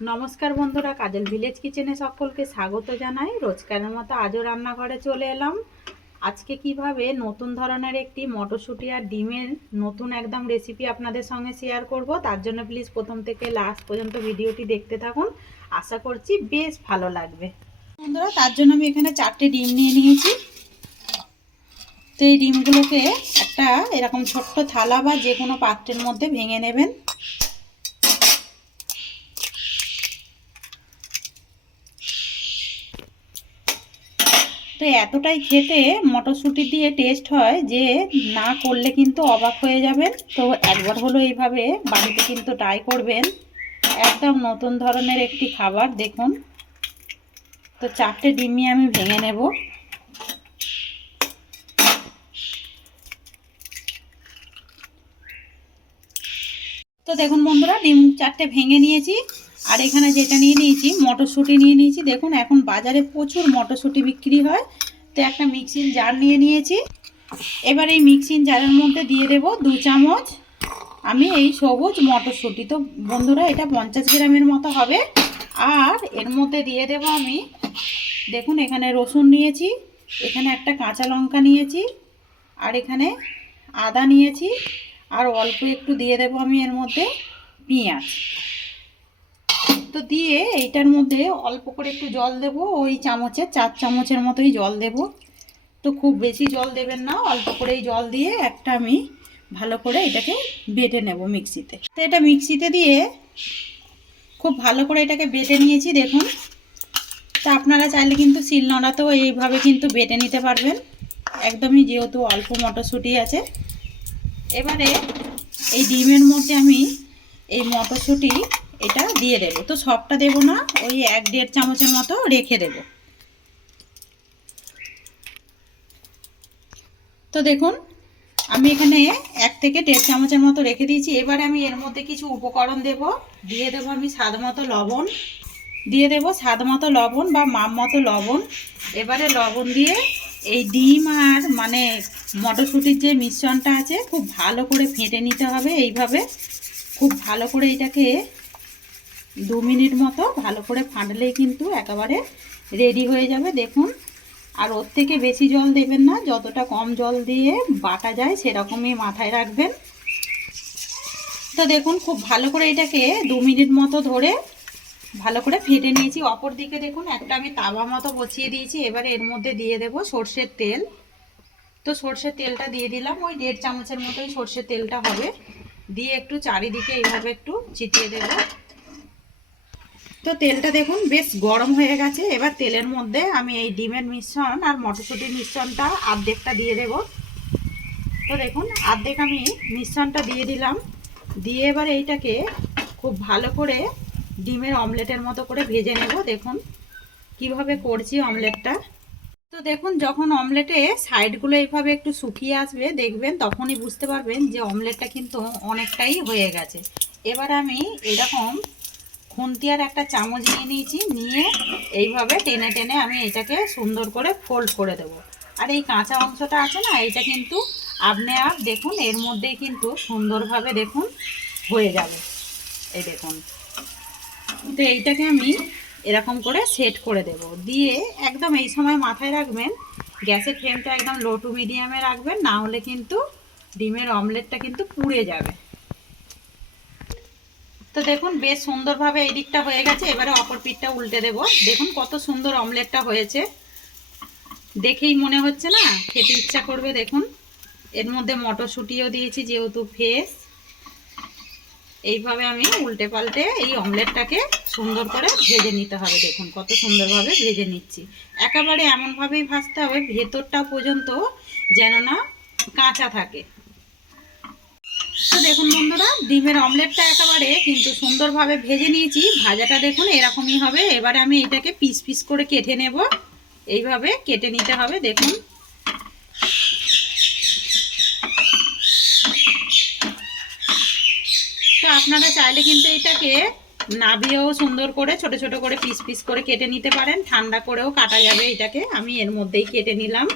নমস্কার বন্ধুরা, কাজল ভিলেজ কিচেনে সকলকে স্বাগত জানাই। রোজকারের মতো আজও রান্নাঘরে চলে এলাম। আজকে কিভাবে নতুন ধরনের একটি মটরশুঁটি আর ডিমের নতুন একদম রেসিপি আপনাদের সঙ্গে শেয়ার করব, তার জন্য প্লিজ প্রথম থেকে লাস্ট পর্যন্ত ভিডিওটি দেখতে থাকুন। আশা করছি বেশ ভালো লাগবে। বন্ধুরা, তার জন্য আমি এখানে 4টে ডিম নিয়ে নিয়েছি। তো এই ডিমগুলোকে একটা এরকম ছোট্ট থালা বা যে কোনো পাত্রের মধ্যে ভেঙে নেবেন। তো এতটাই খেতে মটরশুঁটি দিয়ে টেস্ট হয় যে না করলে কিন্তু অবাক হয়ে যাবেন। তো একবার হলো এইভাবে বাড়িতে কিন্তু ট্রাই করবেন, একদম নতুন ধরনের একটি খাবার। দেখুন, তো 4টে ডিমই আমি ভেঙে নেব। তো দেখুন বন্ধুরা, ডিম 4টে ভেঙে নিয়েছি। আর এখানে যেটা নিয়ে নিয়েছি মটরশুঁটি নিয়ে নিয়েছি। দেখুন, এখন বাজারে প্রচুর মটরশুঁটি বিক্রি হয়। তো একটা মিক্সিং জার নিয়ে নিয়েছি। এবার এই মিক্সিং জারের মধ্যে দিয়ে দেব 2 চামচ আমি এই সবুজ মটরশুঁটি। তো বন্ধুরা, এটা 50 গ্রামের মতো হবে। আর এর মধ্যে দিয়ে দেব আমি, দেখুন এখানে রসুন নিয়েছি, এখানে একটা কাঁচা লঙ্কা নিয়েছি, আর এখানে আদা নিয়েছি, আর অল্প একটু দিয়ে দেব আমি এর মধ্যে পেঁয়াজ। তো দিয়ে এইটার মধ্যে অল্প করে একটু জল দেব, ওই চামচের 4 চামচের মতোই জল দেব। তো খুব বেশি জল দেবেন না, অল্প করেই জল দিয়ে একটা আমি ভালো করে এটাকে বেটে নেব মিক্সিতে। তো এটা মিক্সিতে দিয়ে খুব ভালো করে এটাকে বেটে নিয়েছি। দেখুন, তা আপনারা চাইলে কিন্তু শিলনোড়াতেও এইভাবে কিন্তু বেটে নিতে পারবেন, একদমই, যেহেতু অল্প মটরশুঁটি আছে। এবারে এই ডিমের মধ্যে আমি এই মটরশুঁটি এটা দিয়ে দেব। তো সবটা দেব না, ওই 1-1.5 চামচের মতো রেখে দেব। তো দেখুন, আমি এখানে 1 থেকে 1.5 চামচের মতো রেখে দিয়েছি। এবারে আমি এর মধ্যে কিছু উপকরণ দেব। দিয়ে দেব আমি স্বাদ মতো লবণ, দিয়ে দেব স্বাদ মতো লবণ বা মাপ মতো লবণ। এবারে লবণ দিয়ে এই ডিম আর মটরশুঁটির যে মিশ্রণটা আছে খুব ভালো করে ফেটে নিতে হবে। এইভাবে খুব ভালো করে এটাকে 2 মিনিট মতো ভালো করে ফাটলেই কিন্তু একেবারে রেডি হয়ে যাবে। দেখুন, আর ওর থেকে বেশি জল দেবেন না, যতটা কম জল দিয়ে বাটা যায় সেরকমই মাথায় রাখবেন। তো দেখুন, খুব ভালো করে এটাকে 2 মিনিট মতো ধরে ভালো করে ফেটে নিয়েছি। অপর দিকে দেখুন, একটা আমি তাওয়া মতো বসিয়ে দিয়েছি। এবারে এর মধ্যে দিয়ে দেব সর্ষের তেল। তো সর্ষের তেলটা দিয়ে দিলাম, ওই 1.5 চামচের মতোই সর্ষের তেলটা হবে। দিয়ে একটু চারিদিকে এইভাবে একটু ছিটিয়ে দেব। তো তেলটা দেখুন বেশ গরম হয়ে গেছে। এবার তেলের মধ্যে আমি এই ডিমের মিশ্রণ আর মটরশুঁটির মিশ্রণটা অর্ধেকটা দিয়ে দেব। তো দেখুন, অর্ধেক আমি মিশ্রণটা দিয়ে দিলাম। দিয়ে এবার এইটাকে খুব ভালো করে ডিমের অমলেটের মতো করে ভেজে নেব। দেখুন কিভাবে করছি অমলেটটা। তো দেখুন, যখন অমলেটে সাইডগুলো এইভাবে একটু শুকিয়ে আসবে দেখবেন, তখনই বুঝতে পারবেন যে অমলেটটা কিন্তু অনেকটাই হয়ে গেছে। এবার আমি এরকম খুন্তি আর একটা চামচ নিয়ে নিয়েছি, নিয়ে এইভাবে টেনে টেনে আমি এটাকে সুন্দর করে ফোল্ড করে দেব। আর এই কাঁচা অংশটা আছে না, এটা কিন্তু আপনি আর দেখুন এর মধ্যেই কিন্তু সুন্দরভাবে দেখুন হয়ে যাবে। এই দেখুন, তো এইটাকে আমি এরকম করে সেট করে দেব। দিয়ে একদম এই সময় মাথায় রাখবেন, গ্যাসের ফ্লেমটা একদম লো টু মিডিয়ামে রাখবেন, না হলে কিন্তু ডিমের অমলেটটা কিন্তু পুড়ে যাবে। তো দেখুন বেশ সুন্দরভাবে এই দিকটা হয়ে গেছে। এবারে অপর পিঠটা উল্টে দেব। দেখুন কত সুন্দর অমলেটটা হয়েছে, দেখেই মনে হচ্ছে না খেতে ইচ্ছা করবে। দেখুন, এর মধ্যে মটরশুঁটিও দিয়েছি যেহেতু ফ্রেশ। এইভাবে আমি উল্টে পাল্টে এই অমলেটটাকে সুন্দর করে ভেজে নিতে হবে। দেখুন কত সুন্দরভাবে ভেজে নিচ্ছি। একেবারে এমনভাবেই ভাজতে হবে ভেতরটা পর্যন্ত যেন না কাঁচা থাকে। তো দেখুন বন্ধুরা, ডিমের অমলেটটা একেবারে কিন্তু সুন্দরভাবে ভেজে নিয়েছি। ভাজাটা দেখুন এরকমই হবে। এবারে আমি এটাকে পিস পিস করে কেটে নেব। এইভাবে কেটে নিতে হবে। দেখুন, তো আপনারা চাইলে কিন্তু এটাকে নাবিয়েও সুন্দর করে ছোট ছোট করে পিস পিস করে কেটে নিতে পারেন, ঠান্ডা করেও কাটা যাবে এটাকে। আমি এর মধ্যেই কেটে নিলাম।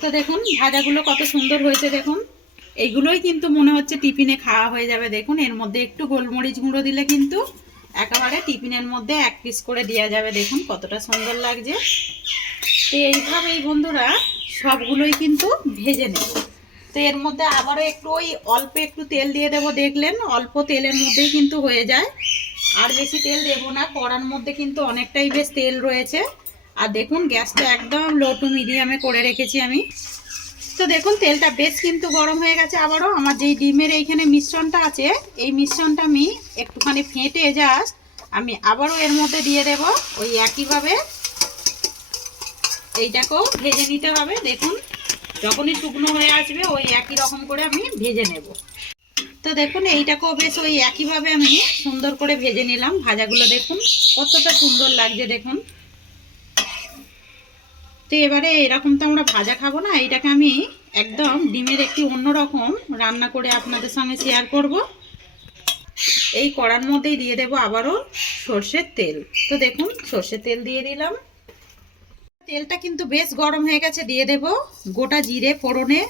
তো দেখুন ভাজাগুলো কত সুন্দর হয়েছে। দেখুন এইগুলোই কিন্তু মনে হচ্ছে টিফিনে খাওয়া হয়ে যাবে। দেখুন এর মধ্যে একটু গোলমরিচ গুঁড়ো দিলে কিন্তু একেবারে টিফিনের মধ্যে 1 পিস করে দেওয়া যাবে। দেখুন কতটা সুন্দর লাগছে। তো এইভাবেই বন্ধুরা সবগুলোই কিন্তু ভেজে নেব। তো এর মধ্যে আবারও একটু ওই অল্প একটু তেল দিয়ে দেবো। দেখলেন অল্প তেলের মধ্যেই কিন্তু হয়ে যায়, আর বেশি তেল দেবো না। কড়ার মধ্যে কিন্তু অনেকটাই বেশ তেল রয়েছে। আর দেখুন গ্যাসটা একদম লো টু মিডিয়ামে করে রেখেছি আমি। তো দেখুন তেলটা বেশ কিন্তু গরম হয়ে গেছে। আবারও আমার যেই ডিমের এইখানে মিশ্রণটা আছে, এই মিশ্রণটা আমি একটুখানি ফেটে জাস্ট আমি আবারও এর মধ্যে দিয়ে দেব। ওই একইভাবে এইটাকেও ভেজে নিতে হবে। দেখুন যখনই শুকনো হয়ে আসবে ওই একই রকম করে আমি ভেজে নেব। তো দেখুন এইটাকেও বেশ ওই একইভাবে আমি সুন্দর করে ভেজে নিলাম। ভাজাগুলো দেখুন কতটা সুন্দর লাগছে দেখুন। তো এবারে এরকম তো আমরা ভাজা খাবো না, এইটাকে আমি একদম ডিমের একটি অন্যরকম রান্না করে আপনাদের সঙ্গে শেয়ার করব। এই কড়ার মধ্যেই দিয়ে দেব আবারও সর্ষের তেল। তো দেখুন সর্ষের তেল দিয়ে দিলাম। তেলটা কিন্তু বেশ গরম হয়ে গেছে। দিয়ে দেব গোটা জিরে ফোড়নে।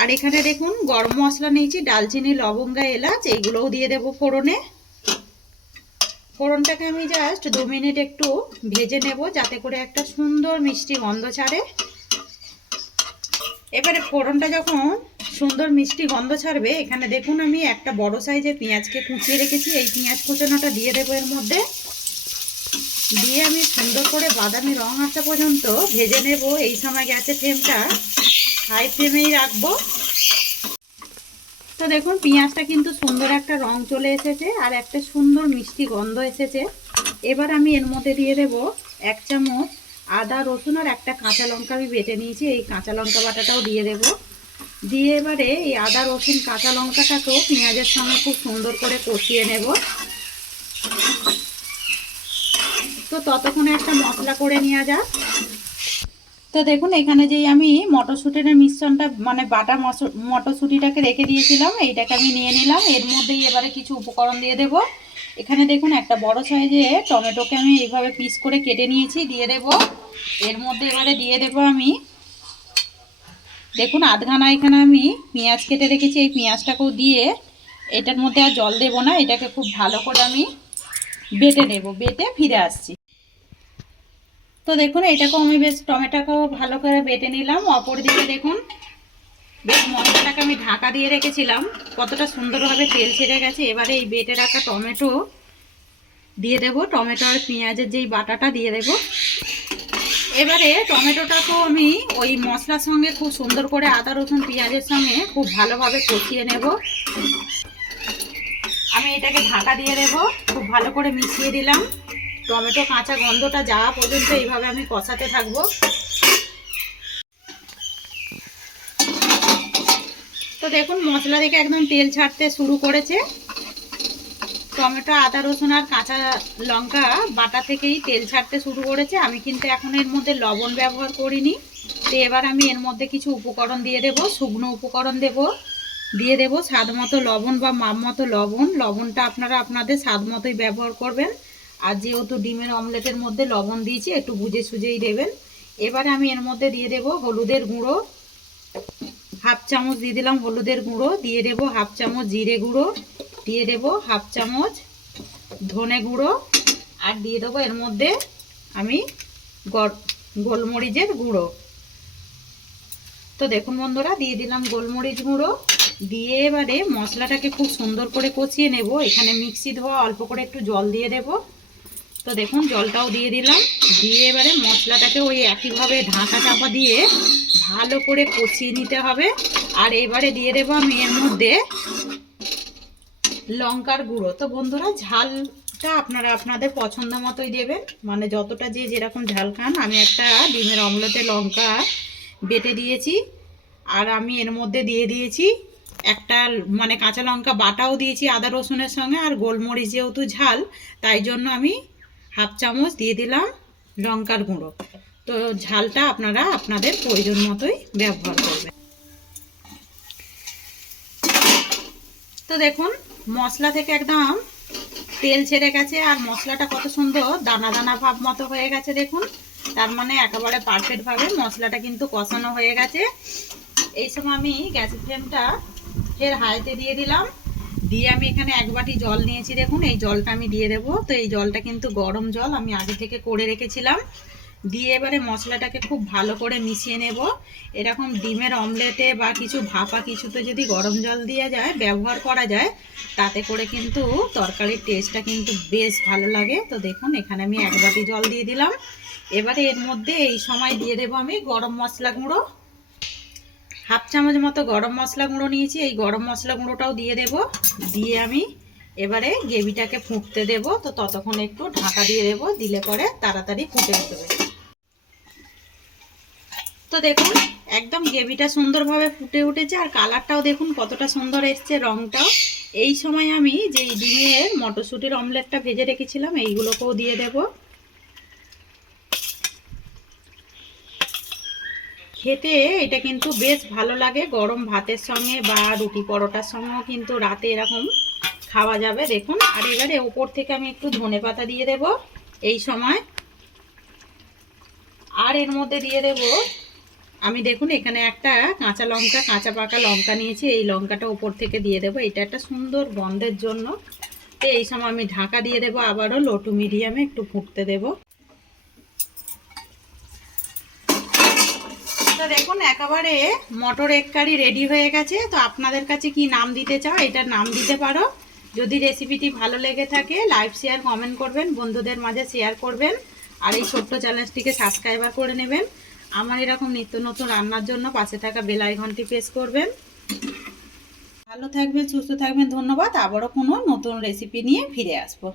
আর এখানে দেখুন গরম মশলা নিয়েছি, ডালচিনি, লবঙ্গ, এলাচ, এইগুলোও দিয়ে দেব ফোড়নে। ফোড়নটাকে আমি জাস্ট 2 মিনিট একটু ভেজে নেব, যাতে করে একটা সুন্দর মিষ্টি গন্ধ ছাড়ে। এবারে ফোড়নটা যখন সুন্দর মিষ্টি গন্ধ ছাড়বে, এখানে দেখুন আমি একটা বড় সাইজের পেঁয়াজকে কুচিয়ে রেখেছি। এই পেঁয়াজ কুচানোটা দিয়ে দেবো এর মধ্যে। দিয়ে আমি সুন্দর করে বাদামি রং আসা পর্যন্ত ভেজে নেব। এই সময় গ্যাসের ফ্লেমটা হাই ফ্লেমেই রাখবো। তো দেখুন পেঁয়াজটা কিন্তু সুন্দর একটা রং চলে এসেছে আর একটা সুন্দর মিষ্টি গন্ধ এসেছে। এবার আমি এর মধ্যে দিয়ে দেব 1 চামচ আদা রসুন আর একটা কাঁচা লঙ্কা আমি বেটে নিয়েছি। এই কাঁচা লঙ্কা বাটাটাও দিয়ে দেব। দিয়ে এবারে এই আদা রসুন কাঁচা লঙ্কাটাকেও পেঁয়াজের সঙ্গে খুব সুন্দর করে কষিয়ে নেব। তো ততক্ষণে একটা মশলা করে নেওয়া যাক। তো দেখুন এখানে যেই আমি মটরশুঁটির মিশ্রণটা মানে বাটা মটরশুঁটিটাকে রেখে দিয়েছিলাম, এইটাকে আমি নিয়ে নিলাম। এর মধ্যেই এবারে কিছু উপকরণ দিয়ে দেব। এখানে দেখুন একটা বড় সাইজে টমেটোকে আমি এইভাবে পিস করে কেটে নিয়েছি, দিয়ে দেব। এর মধ্যে এবারে দিয়ে দেব আমি দেখুন আধখানা এখানে আমি পেঁয়াজ কেটে রেখেছি। এই পেঁয়াজটাকেও দিয়ে এটার মধ্যে আর জল দেব না, এটাকে খুব ভালো করে আমি বেটে নেব। বেটে ফিরে আসছি। তো দেখুন এটাকেও আমি বেশ টমেটোকেও ভালো করে বেটে নিলাম। অপর দিকে দেখুন বেশ মশলাটাকে আমি ঢাকা দিয়ে রেখেছিলাম, কতটা সুন্দরভাবে তেল ছেড়ে গেছে। এবারে এই বেটে রাখা টমেটো দিয়ে দেব। টমেটো আর পেঁয়াজের যেই বাটাটা দিয়ে দেব। এবারে টমেটোটাকেও আমি ওই মশলার সঙ্গে খুব সুন্দর করে আদা রসুন পেঁয়াজের সঙ্গে খুব ভালোভাবে কষিয়ে নেব। আমি এটাকে ঢাকা দিয়ে দেব। খুব ভালো করে মিশিয়ে দিলাম। টমেটো কাঁচা গন্ধটা যাওয়া পর্যন্ত এইভাবে আমি কষাতে থাকবো। তো দেখুন মশলা থেকে একদম তেল ছাড়তে শুরু করেছে। টমেটো আদা রসুন আর কাঁচা লঙ্কা বাটা থেকেই তেল ছাড়তে শুরু করেছে। আমি কিন্তু এখন এর মধ্যে লবণ ব্যবহার করিনি। তো এবার আমি এর মধ্যে কিছু উপকরণ দিয়ে দেব, শুকনো উপকরণ দেব। দিয়ে দেব স্বাদ মতো লবণ বা মাপ মতো লবণ। লবণটা আপনারা আপনাদের স্বাদ মতোই ব্যবহার করবেন। আর যেহেতু ডিমের অমলেটের মধ্যে লবণ দিয়েছি, একটু বুঝে সুঝেই দেবেন। এবারে আমি এর মধ্যে দিয়ে দেব হলুদের গুঁড়ো। 1/2 চামচ দিয়ে দিলাম হলুদের গুঁড়ো। দিয়ে দেব 1/2 চামচ জিরে গুঁড়ো। দিয়ে দেব 1/2 চামচ ধনে গুঁড়ো। আর দিয়ে দেবো এর মধ্যে আমি গোলমরিচের গুঁড়ো। তো দেখুন বন্ধুরা দিয়ে দিলাম গোলমরিচ গুঁড়ো। দিয়ে এবারে মশলাটাকে খুব সুন্দর করে কষিয়ে নেব। এখানে মিক্সি ধোয়া অল্প করে একটু জল দিয়ে দেব। তো দেখুন জলটাও দিয়ে দিলাম। দিয়ে এবারে মশলাটাকে ওই একইভাবে ঢাকা চাপা দিয়ে ভালো করে কষিয়ে নিতে হবে। আর এবারে দিয়ে দেব আমি এর মধ্যে লঙ্কার গুঁড়ো। তো বন্ধুরা ঝালটা আপনারা আপনাদের পছন্দ মতোই দেবেন, মানে যতটা যে যেরকম ঝাল খান। আমি একটা ডিমের অমলেটে লঙ্কা বেটে দিয়েছি। আর আমি এর মধ্যে দিয়ে দিয়েছি একটা মানে কাঁচা লঙ্কা বাটাও দিয়েছি আদা রসুনের সঙ্গে। আর গোলমরিচ যেহেতু ঝাল, তাই জন্য আমি 1/2 চামচ দিয়ে দিলাম লঙ্কার গুঁড়ো। তো ঝালটা আপনারা আপনাদের প্রয়োজন মতোই ব্যবহার করবেন। তো দেখুন মশলা থেকে একদম তেল ছেড়ে গেছে আর মশলাটা কত সুন্দর দানা দানা ভাব মতো হয়ে গেছে। দেখুন তার মানে একেবারে পারফেক্টভাবে মশলাটা কিন্তু কষানো হয়ে গেছে। এই সময় আমি গ্যাসের ফ্লেমটা ফের হাইতে দিয়ে দিলাম। দিয়ে আমি এখানে 1 বাটি জল নিয়েছি, দেখুন এই জলটা আমি দিয়ে দেবো। তো এই জলটা কিন্তু গরম জল, আমি আগে থেকে করে রেখেছিলাম। দিয়ে এবারে মশলাটাকে খুব ভালো করে মিশিয়ে নেব। এরকম ডিমের অমলেটে বা কিছু ভাপা কিছুতে যদি গরম জল দিয়ে যায়, ব্যবহার করা যায়, তাতে করে কিন্তু তরকারির টেস্টটা কিন্তু বেশ ভালো লাগে। তো দেখুন এখানে আমি 1 বাটি জল দিয়ে দিলাম। এবারে এর মধ্যে এই সময় দিয়ে দেবো আমি গরম মশলা গুঁড়ো, 1/2 চামচ মতো গরম মশলা গুঁড়ো নিয়েছি। এই গরম মশলা গুঁড়োটাও দিয়ে দেব। দিয়ে আমি এবারে গ্রেভিটাকে ফুটতে দেব। তো ততক্ষণ একটু ঢাকা দিয়ে দেব, দিলে পরে তাড়াতাড়ি ফুটে উঠবে। তো দেখুন একদম গ্রেভিটা সুন্দরভাবে ফুটে উঠেছে, আর কালারটাও দেখুন কতটা সুন্দর এসছে, রঙটাও। এই সময় আমি যে ডিমের মটরশুঁটির অমলেটটা ভেজে রেখেছিলাম, এইগুলোকেও দিয়ে দেব। খেতে এটা কিন্তু বেশ ভালো লাগে, গরম ভাতের সঙ্গে বা রুটি পরোটার সঙ্গেও কিন্তু রাতে এরকম খাওয়া যাবে। দেখুন, আর এবারে ওপর থেকে আমি একটু ধনেপাতা দিয়ে দেব এই সময়। আর এর মধ্যে দিয়ে দেব আমি, দেখুন এখানে একটা কাঁচা লঙ্কা, কাঁচা পাকা লঙ্কা নিয়েছি, এই লঙ্কাটা উপর থেকে দিয়ে দেবো। এটা একটা সুন্দর গন্ধের জন্য। তো এই সময় আমি ঢাকা দিয়ে দেবো, আবারও লো টু মিডিয়ামে একটু ফুটতে দেব। তো দেখুন একেবারে মটর এগ কারি রেডি হয়ে গেছে। তো আপনাদের কাছে কি নাম দিতে চাও, এটার নাম দিতে পারো। যদি রেসিপিটি ভালো লেগে থাকে, লাইক শেয়ার কমেন্ট করবেন, বন্ধুদের মাঝে শেয়ার করবেন, আর এই ছোট্ট চ্যানেলটিকে সাবস্ক্রাইব করে নেবেন। আমার এরকম নিত্য নতুন রান্নার জন্য পাশে থাকা বেল আইকনটি প্রেস করবেন। ভালো থাকবেন, সুস্থ থাকবেন, ধন্যবাদ। আবারও কোনো নতুন রেসিপি নিয়ে ফিরে আসবো।